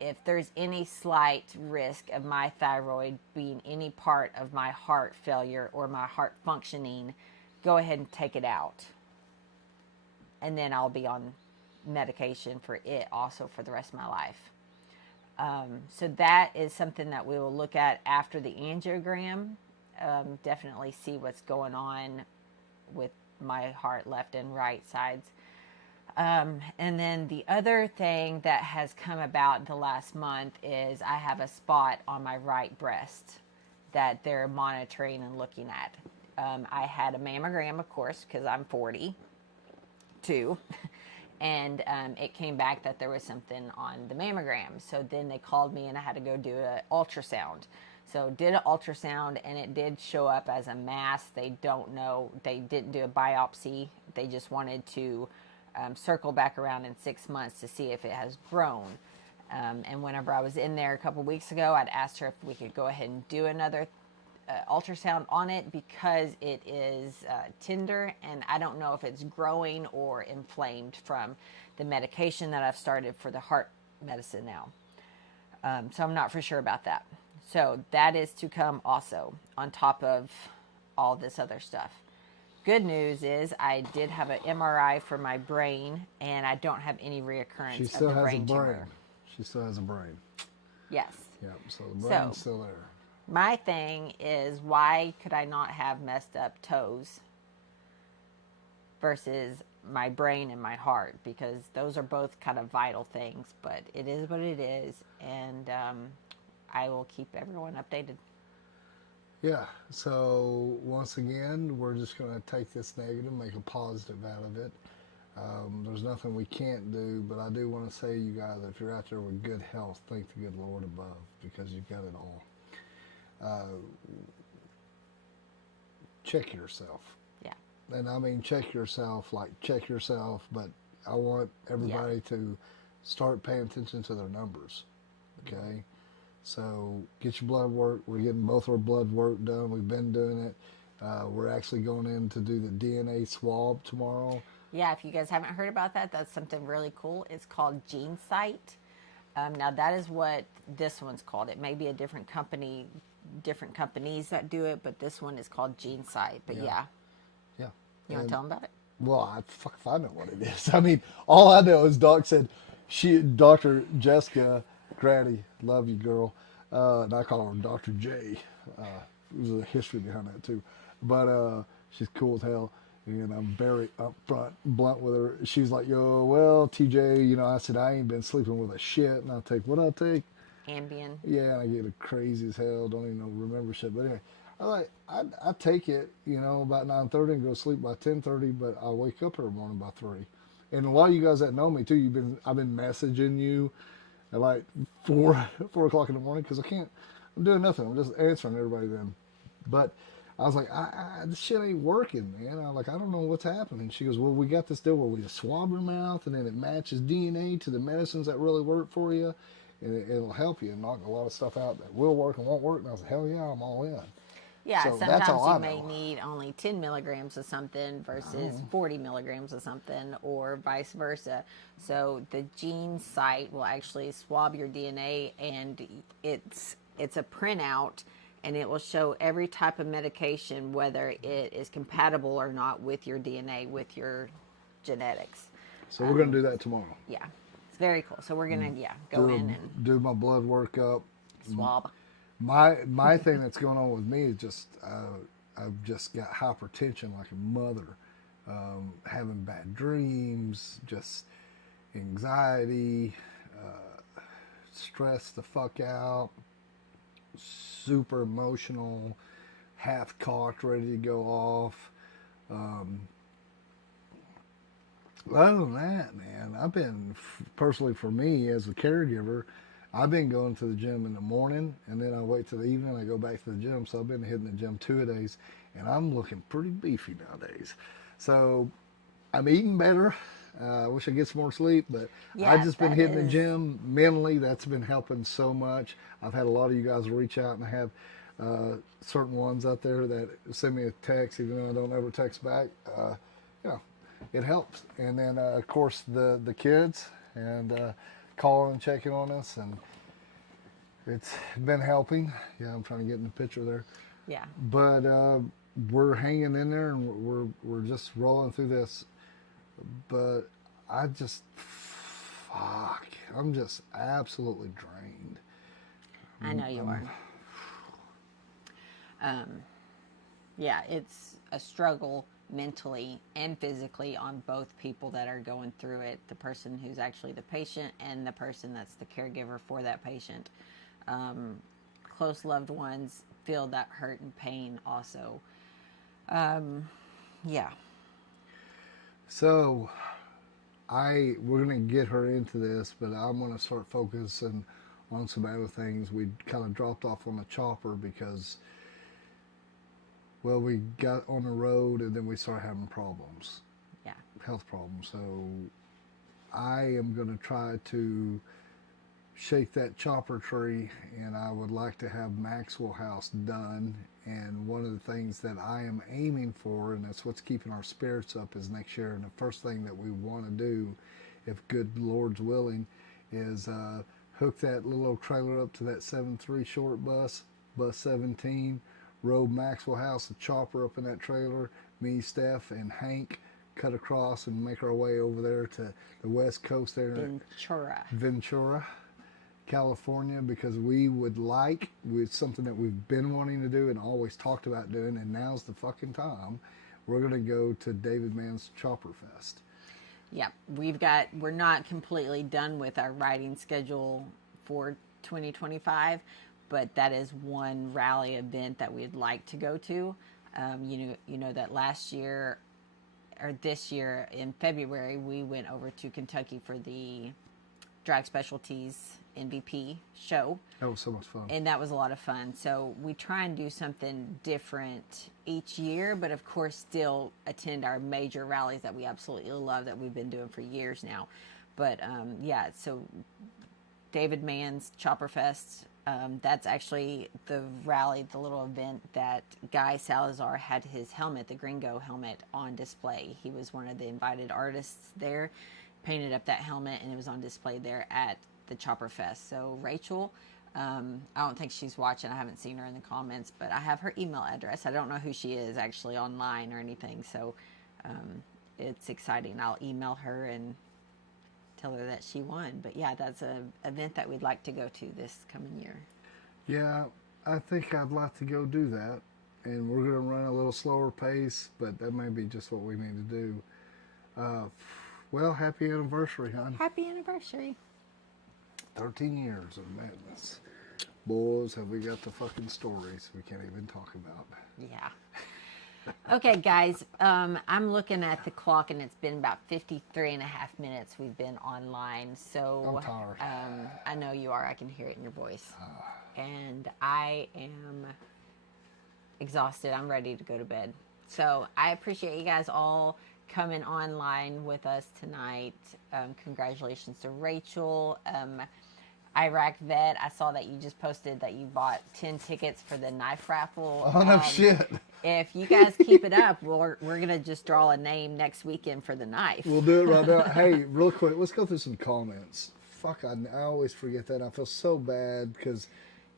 if there's any slight risk of my thyroid being any part of my heart failure or my heart functioning, go ahead and take it out. And then I'll be on medication for it also for the rest of my life. So that is something that we will look at after the angiogram. Definitely see what's going on with my heart left and right sides. And then the other thing that has come about the last month is I have a spot on my right breast that they're monitoring and looking at. I had a mammogram, of course, because I'm 42. And it came back that there was something on the mammogram. So then they called me and I had to go do an ultrasound. So did an ultrasound and it did show up as a mass. They don't know. They didn't do a biopsy. They just wanted to circle back around in 6 months to see if it has grown. And whenever I was in there a couple weeks ago, I'd asked her if we could go ahead and do another ultrasound on it because it is tender and I don't know if it's growing or inflamed from the medication that I've started for the heart medicine now. So I'm not for sure about that. So that is to come also on top of all this other stuff. Good news is I did have an MRI for my brain and I don't have any reoccurrence of the brain tumor. She still has a brain. Yes. Yep, so the brain's still there. My thing is, why could I not have messed up toes versus my brain and my heart? Because those are both kind of vital things, but it is what it is, and I will keep everyone updated. Yeah, so once again, we're just going to take this negative, make a positive out of it. There's nothing we can't do, but I do want to say to you guys, if you're out there with good health, thank the good Lord above, because you've got it all. Check yourself. Yeah. And I mean check yourself, but I want everybody to start paying attention to their numbers. Okay? So get your blood work. We're getting both our blood work done. We've been doing it. We're actually going in to do the DNA swab tomorrow. Yeah, if you guys haven't heard about that, that's something really cool. It's called GeneSight. Now that is what this one's called. It may be a different company, different companies that do it, but this one is called GeneSight. But yeah. You want to tell them about it? Well, fuck if I know what it is. I mean, all I know is Doc said, Dr. Jessica Grady, love you, girl. And I call her Dr. J. There's a history behind that too. But she's cool as hell. And I'm very upfront, blunt with her. She's like, yo, well, TJ, I said, I ain't been sleeping with a shit. And I take, what I take? Ambien. Yeah, and I get it crazy as hell. Don't even remember shit. But anyway, I take it, about 9:30 and go to sleep by 10:30. But I wake up every morning by 3. And a lot of you guys that know me too, I've been messaging you at like 4 o'clock in the morning because I'm doing nothing. I'm just answering everybody then. But I was like, this shit ain't working, man. I don't know what's happening. She goes, well, we got this deal where we just swab your mouth and then it matches DNA to the medicines that really work for you. And it'll help you and knock a lot of stuff out that will work and won't work. And I was like, hell yeah, I'm all in. Yeah, so sometimes you may need only 10 milligrams of something versus 40 milligrams of something or vice versa. So the GeneSight will actually swab your DNA and it's a printout and it will show every type of medication, whether it is compatible or not with your DNA, with your genetics. So we're going to do that tomorrow. Yeah, it's very cool. So we're going to, go in and do my blood work up. Swab. My thing that's going on with me is just, I've just got hypertension like a mother, having bad dreams, just anxiety, stressed the fuck out, super emotional, half cocked, ready to go off. Other than that, man, I've been, personally for me as a caregiver, I've been going to the gym in the morning, and then I wait till the evening. I go back to the gym, so I've been hitting the gym 2 days, and I'm looking pretty beefy nowadays. So I'm eating better. I wish I get some more sleep, but Yeah, I've just been that hitting the is. gym mentally. That's been helping so much. I've had a lot of you guys reach out, and I have certain ones out there that send me a text, even though I don't ever text back. You know, it helps. And then of course the kids and calling and checking on us, and it's been helping. Yeah, I'm trying to get in the picture there, Yeah. but we're hanging in there, and we're just rolling through this. But I just fuck, I'm just absolutely drained. I know you are. Yeah, it's a struggle mentally and physically on both people that are going through it, the person who's actually the patient and the person that's the caregiver for that patient. Close loved ones feel that hurt and pain also. Yeah. So we're gonna get her into this, but I'm gonna start focusing on some other things. We kind of dropped off on the chopper because, well, we got on the road and then we started having problems, Yeah. health problems. So I am gonna try to shake that chopper tree, and I would like to have Maxwell House done. And one of the things that I am aiming for, and that's what's keeping our spirits up, is next year. And the first thing that we want to do, if good Lord's willing, is hook that little old trailer up to that 7-3 short bus 17, row Maxwell House, the chopper up in that trailer, me, Steph, and Hank cut across and make our way over there to the west coast there. Ventura, California, because we would like, with something that we've been wanting to do and always talked about doing, and now's the fucking time. We're gonna go to David Mann's Chopper Fest. Yeah, we're not completely done with our riding schedule for 2025, but that is one rally event that we'd like to go to. You know that last year or this year in February, we went over to Kentucky for the Drag Specialties MVP show. That was so much fun. And that was a lot of fun. So we try and do something different each year, but of course still attend our major rallies that we absolutely love that we've been doing for years now. But yeah, so David Mann's Chopper Fest, that's actually the rally, the little event that Guy Salazar had his helmet, the Gringo helmet, on display. He was one of the invited artists there, painted up that helmet, and it was on display there at the Chopper Fest. So Rachel, I don't think she's watching. I haven't seen her in the comments, but I have her email address. I don't know who she is actually online or anything, so it's exciting. I'll email her and tell her that she won. But yeah, that's an event that we'd like to go to this coming year. Yeah, I think I'd like to go do that, and we're gonna run a little slower pace, but that may be just what we need to do. Well, happy anniversary, hon. Happy anniversary. 13 years of madness. Boys, have we got the fucking stories we can't even talk about. Yeah. Okay, guys, I'm looking at the clock, and it's been about 53 and a half minutes we've been online. So I'm tired. I know you are. I can hear it in your voice. And I am exhausted. I'm ready to go to bed. So I appreciate you guys all coming online with us tonight. Congratulations to Rachel. Iraq Vet, I saw that you just posted that you bought 10 tickets for the knife raffle. Oh, no shit. If you guys keep it up, we're going to just draw a name next weekend for the knife. We'll do it right now. Hey, real quick, let's go through some comments. Fuck, I always forget that. I feel so bad because...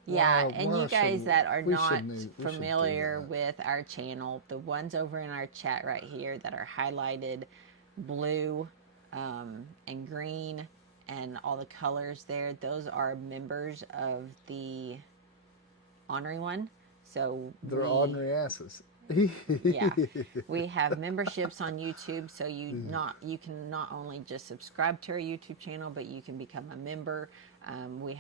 Yeah, and you guys that are not we familiar with our channel, the ones over in our chat right here that are highlighted blue and green and all the colors there, those are members of the Ornery One. So they're ordinary asses. Yeah, we have memberships on YouTube, so you can not only just subscribe to our YouTube channel, but you can become a member. We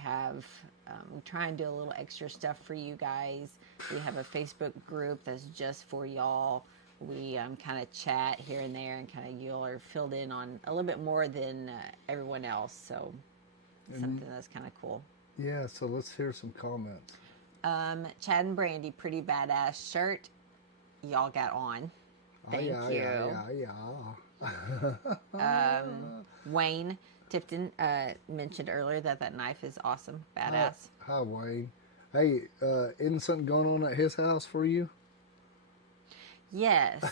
try and do a little extra stuff for you guys. We have a Facebook group that's just for y'all. We kind of chat here and there, and kind of y'all are filled in on a little bit more than everyone else. So something that's kind of cool. Yeah, so let's hear some comments. Chad and Brandy, pretty badass shirt. Y'all got on. Thank you. Yeah. Wayne Tipton mentioned earlier that knife is awesome, badass. Hi, Wayne. Hey, isn't something going on at his house for you? Yes.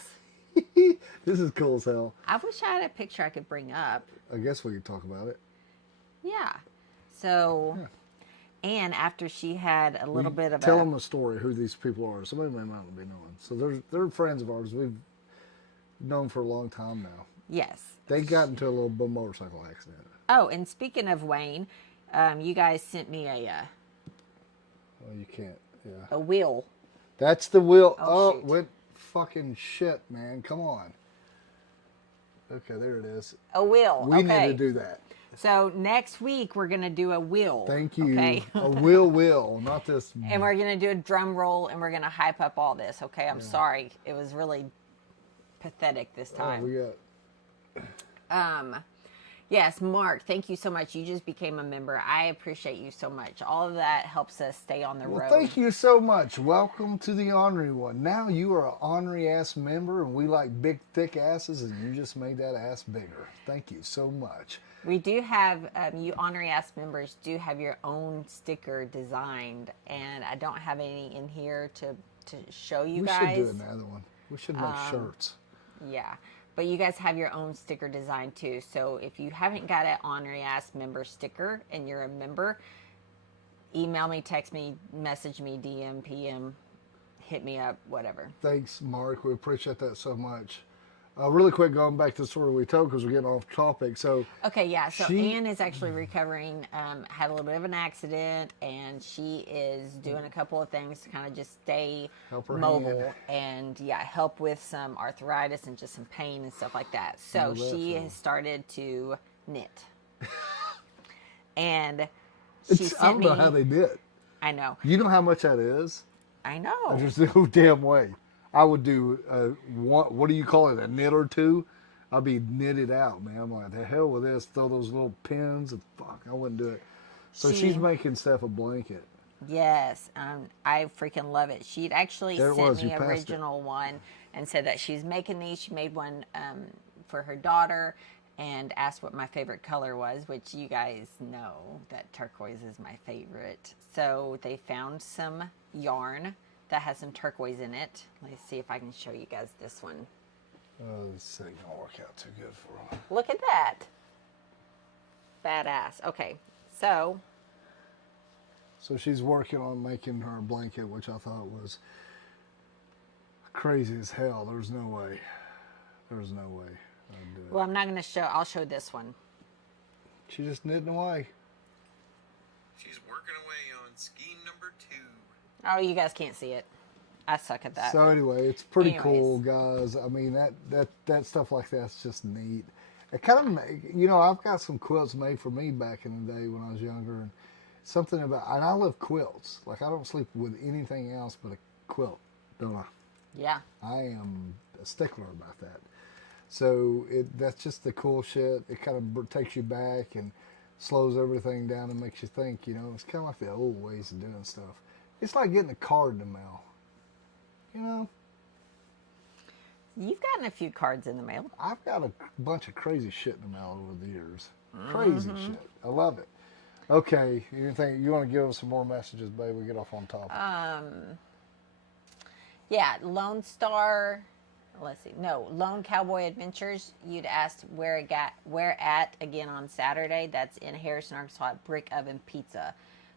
This is cool as hell. I wish I had a picture I could bring up. I guess we could talk about it. Yeah. So, and after she had a little bit of Tell them a story, who these people are. Somebody may not be knowing. So they're friends of ours. We've known for a long time now. Yes. They got into a little motorcycle accident. Oh, and speaking of Wayne, you guys sent me Oh, you can't. Yeah. a wheel. That's the wheel. Oh, Oh, shoot. what fucking shit, man. Come on. Okay, there it is. A wheel. We okay. need to do that. So next week we're gonna do a wheel. Thank you. Okay. A wheel, not this. And we're gonna do a drum roll, and we're gonna hype up all this. Okay. I'm sorry. It was really pathetic this time. We got. Yes, Mark, thank you so much. You just became a member. I appreciate you so much. All of that helps us stay on the Well, road. thank you so much. Welcome to the Ornery One. Now you are an ornery ass member, and we like big, thick asses, and you just made that ass bigger. Thank you so much. We do have, you Honorary Ass members do have your own sticker designed, and I don't have any in here to show you guys. We should do another one. We should make shirts. Yeah, but you guys have your own sticker design too. So if you haven't got an Honorary Ass member sticker and you're a member, email me, text me, message me, DM, PM, hit me up, whatever. Thanks, Mark. We appreciate that so much. Really quick, going back to the story we told because we're getting off topic. So okay, yeah. So Ann is actually recovering. Had a little bit of an accident, and she is doing a couple of things to kind of just stay mobile and help with some arthritis and just some pain and stuff like that. So she has started to knit, and she sent I don't know how they did. I know. You know how much that is? I know. There's no damn way. I would do what do you call it? A knit or two? I'd be knitted out, man. I'm like, the hell with this. Throw those little pins and fuck. I wouldn't do it. So she's making Steph a blanket. Yes, I freaking love it. She'd actually sent me an original one and said that she's making these. She made one for her daughter and asked what my favorite color was, which you guys know that turquoise is my favorite. So they found some yarn that has some turquoise in it. Let's see if I can show you guys this one. Oh, this ain't gonna work out too good for her. Look at that. Badass. Okay, so she's working on making her blanket, which I thought was crazy as hell. There's no way. There's no way I'd do it. Well, I'm not gonna show. I'll show this one. She's just knitting away. She's working away on scheme number 2. Oh, you guys can't see it. I suck at that. So anyway, it's pretty cool, guys. I mean, that stuff like that's just neat. It kind of, I've got some quilts made for me back in the day when I was younger, and something about, and I love quilts. Like, I don't sleep with anything else but a quilt, don't I? Yeah. I am a stickler about that. So that's just the cool shit. It kind of takes you back and slows everything down and makes you think, It's kind of like the old ways of doing stuff. It's like getting a card in the mail, You've gotten a few cards in the mail. I've got a bunch of crazy shit in the mail over the years. Crazy shit. I love it. Okay, you want to give us some more messages, babe? We get off on topic. Yeah, Lone Star. Let's see. No, Lone Cowboy Adventures. You'd asked where at again on Saturday. That's in Harrison, Arkansas. At Brick Oven Pizza.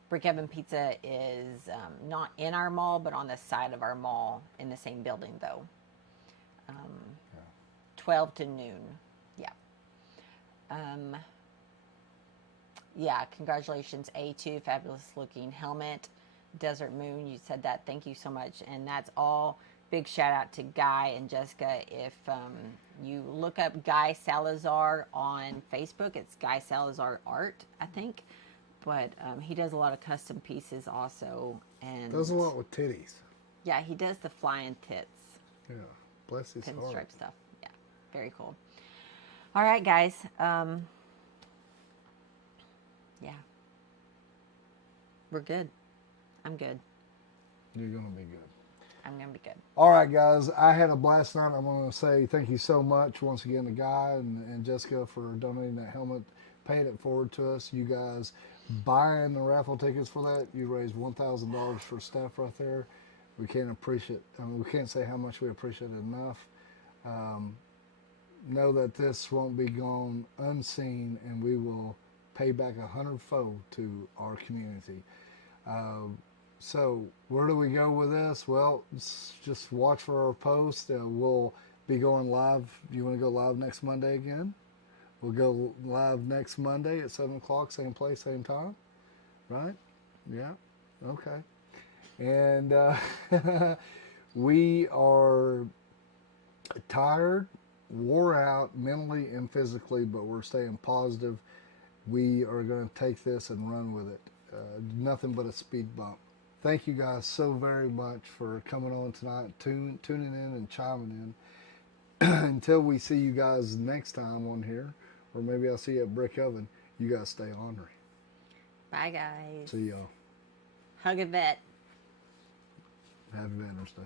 Brick Oven Pizza is not in our mall, but on the side of our mall in the same building, though. 12 to noon. Yeah. Yeah, congratulations, A2. Fabulous looking helmet. Desert Moon, you said that. Thank you so much. And that's all. Big shout out to Guy and Jessica. If you look up Guy Salazar on Facebook, it's Guy Salazar Art, I think. But he does a lot of custom pieces also. And does a lot with titties. Yeah, he does the flying tits. Yeah, bless his pinstripe heart. stuff. Yeah, very cool. All right, guys. Yeah. We're good. I'm good. You're going to be good. I'm gonna be good. All right, guys. I had a blast night. I want to say thank you so much once again to Guy and Jessica for donating that helmet, paying it forward to us. You guys buying the raffle tickets for that, you raised $1,000 for Steph right there. We can't appreciate. I mean, we can't say how much we appreciate it enough. Know that this won't be gone unseen, and we will pay back 100-fold to our community. So where do we go with this? Well, just watch for our post. We'll be going live. You want to go live next Monday again? We'll go live next Monday at 7 o'clock, same place, same time. Right? Yeah. Okay. And we are tired, wore out mentally and physically, but we're staying positive. We are going to take this and run with it. Nothing but a speed bump. Thank you guys so very much for coming on tonight, tuning in and chiming in. Until we see you guys next time on here, or maybe I'll see you at Brick Oven, you guys stay ornery. Bye, guys. See y'all. Hug a vet. Happy Veterans Day.